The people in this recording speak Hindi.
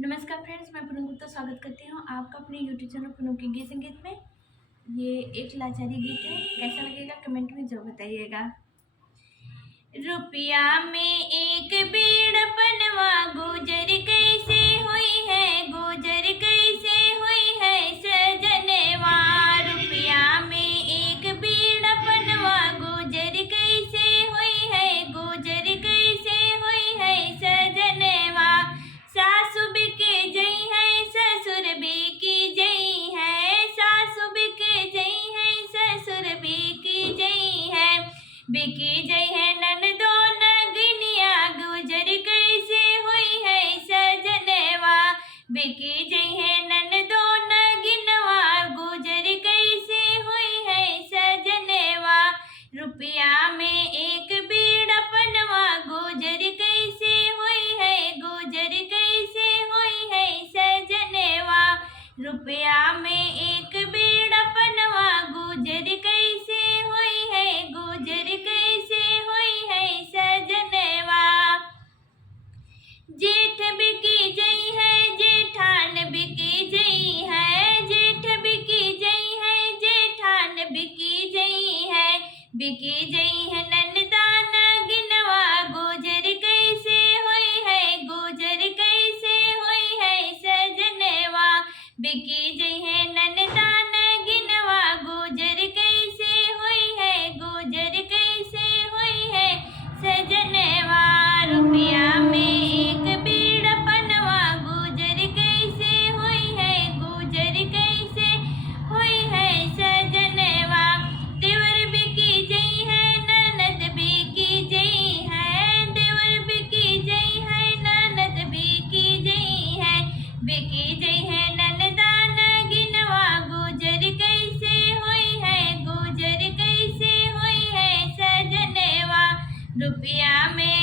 नमस्कार फ्रेंड्स, मैं पूनम गुप्ता स्वागत करती हूँ आपका अपने यूट्यूब चैनल पूनम के गीत संगीत में। ये एक लाचारी गीत है, कैसा लगेगा कमेंट में जरूर बताइएगा। रुपया में एक बीड़ पनवा गुजर कैसे हुई है, गुजर कैसे हुई है सजनवा। रुपया में एक बीड़ पनवा गुजर कैसे हुई है, गुजर कैसे हुई है सजनवा। सासु बिके जई है, ससुर बिकी जई है, सासु बिके जई है, ससुर बिकी जई है। बिकी जई है ननदो नगिनिया, गुजर कैसे हुई है सजनवा। बिकी जई है ननदो नगिनवा, गुजर कैसे हुई है सजनवा। रुपया में एक बीड़ा पनवा गुजर कैसे हुई है, गुजर कैसे हुई है सजनवा। रुपया में एक बीड़ा पनवा गुजर कैसे हुई है, गुजर कैसे हुई है सजनवा। जेठ बिकी जई है, जेठान बिकी जई है, जेठ बिकी जई है, जेठान बिकी जई है। बिकी जई है ननदा नगिनवा, गुजर कैसे हुई है, गुजर कैसे हुई है सजनवा। बिकी जई है ननदा नगिनवा, गुजर कैसे हुई है, गुजर कैसे हुई है सजनवा। रुपया में एक बीड़ा पनवा गुजर कैसे हुई है, गुजर कैसे हुई है सजनवा। देवर बिकी जई है, ननद बिकी जई है, देवर बिकी जई है, ननद बिकी जई है। बिकी जई है ननदा नगिनवा, गुजर कैसे हुई है, गुजर कैसे हुई है सजनवा। रुपया में